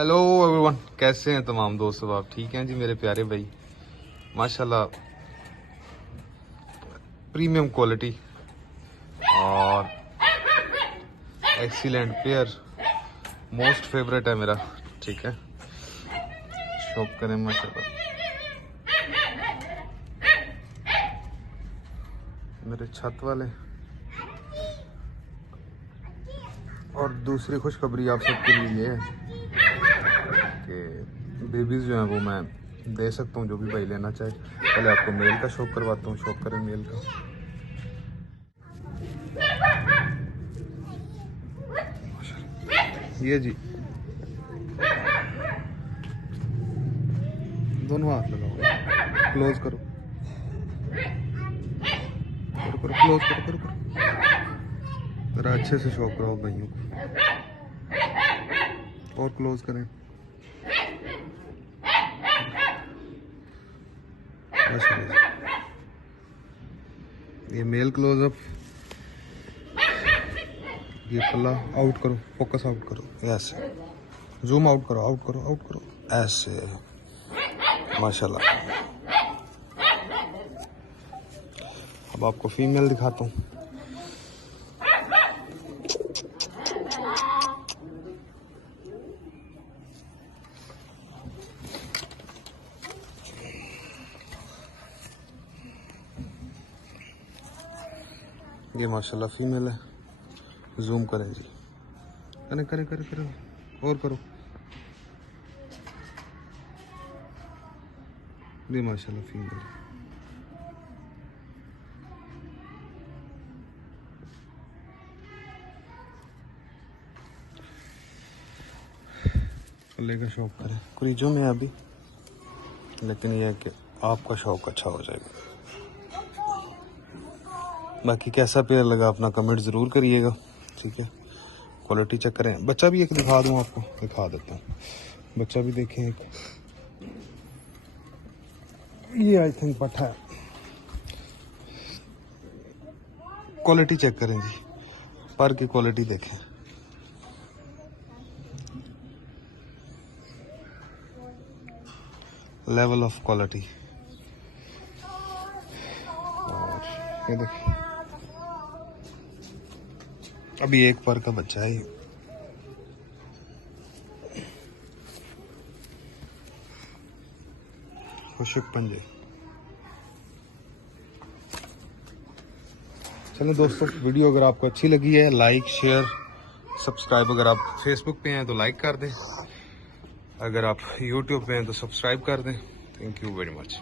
Hello everyone, कैसे हैं तमाम दोस्त? आप ठीक हैं जी मेरे प्यारे भाई? माशाल्लाह प्रीमियम क्वालिटी और एक्सीलेंट पेयर, मोस्ट फेवरेट है मेरा। ठीक है, शॉप करें माशाल्लाह। मेरे छत वाले। और दूसरी खुशखबरी आप सबके लिए ये है कि बेबीज़ जो हैं वो मैं दे सकता हूँ, जो भी भाई लेना चाहे। पहले आपको मेल का शौक करवाता हूँ, शौक करें मेल का। ये जी दोनों हाथ लगाओ, क्लोज करो करो करो, क्लोज करो करो करो, जरा अच्छे से शौक कराओ भाइयों को। और क्लोज करें। ये मेल क्लोजअप, ये पल्ला आउट करो, फोकस आउट करो, ऐसे जूम आउट करो, आउट करो, आउट करो, ऐसे माशाल्लाह। अब आपको फीमेल दिखाता हूँ। ये माशाल्लाह फीमेल है। जूम करें जी, करें करें करें करें, और करो। ये माशाल्लाह फीमेल है। पल्ले का शौक करें, कुरीजों में अभी, लेकिन यह है कि आपका शौक अच्छा हो जाएगा। बाकी कैसा पेयर लगा अपना कमेंट ज़रूर करिएगा। ठीक है, क्वालिटी चेक करें। बच्चा भी एक दिखा दूँ आपको, दिखा देता हूँ। बच्चा भी देखें एक, ये आई थिंक पट्टा है। क्वालिटी चेक करें जी, पर की क्वालिटी देखें। Level of quality. और ये देखिए, अभी एक पर का बच्चा है। खुशक पंजे। चलो दोस्तों, वीडियो अगर आपको अच्छी लगी है, लाइक शेयर सब्सक्राइब। अगर आप फेसबुक पे हैं तो लाइक कर दें, अगर आप यूट्यूब पे हैं तो सब्सक्राइब कर दें। Thank you very much.